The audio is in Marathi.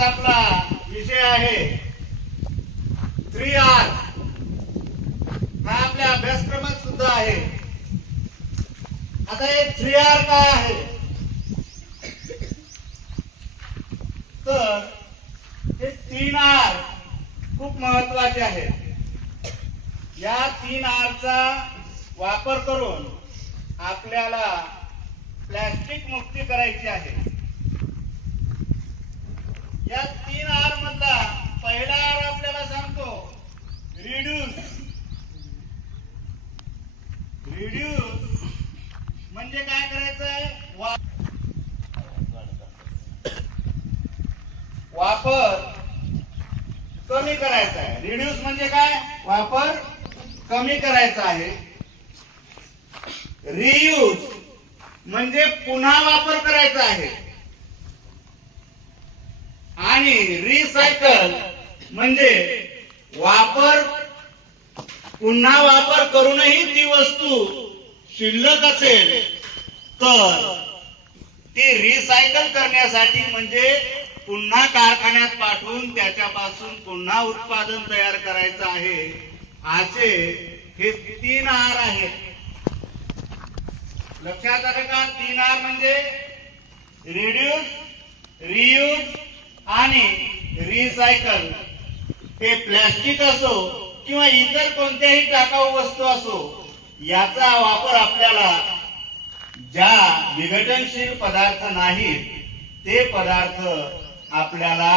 आज आपला विषय आहे 3R. हा आपल्या अभ्यासक्रमात सुद्धा आहे. आता हे 3R काय आहे तर हे 3R खूप महत्वाचे आहेत. या 3R चा वापर करून आपल्याला प्लास्टिक मुक्ती करायची आहे. या 3R मधला पहिला R आपल्याला सांगतो रिड्यूस. रिड्यूस म्हणजे काय करायचं आहे? वापर कमी करायचा आहे. रिड्यूस म्हणजे काय? वापर कमी करायचा आहे. रियूज म्हणजे पुन्हा वापर करायचा आहे. आणि रिसायकल म्हणजे पुन्हा वापर करूनही ती वस्तू शिल्लक असेल तर ती रिसायकल करण्यासाठी म्हणजे पुन्हा कारखान्यात पाठवून त्याच्यापासून पुन्हा उत्पादन तयार करायचं आहे. असे हे 3R आहेत. लक्षात आलं का? 3R म्हणजे रिड्यूस, रियूज आणि रिसायकल. हे प्लास्टिक असो किंवा इतर कोणत्याही टाकाऊ वस्तू असो, याचा वापर आपल्याला ज्या विघटनशील पदार्थ नाहीत ते पदार्थ आपल्याला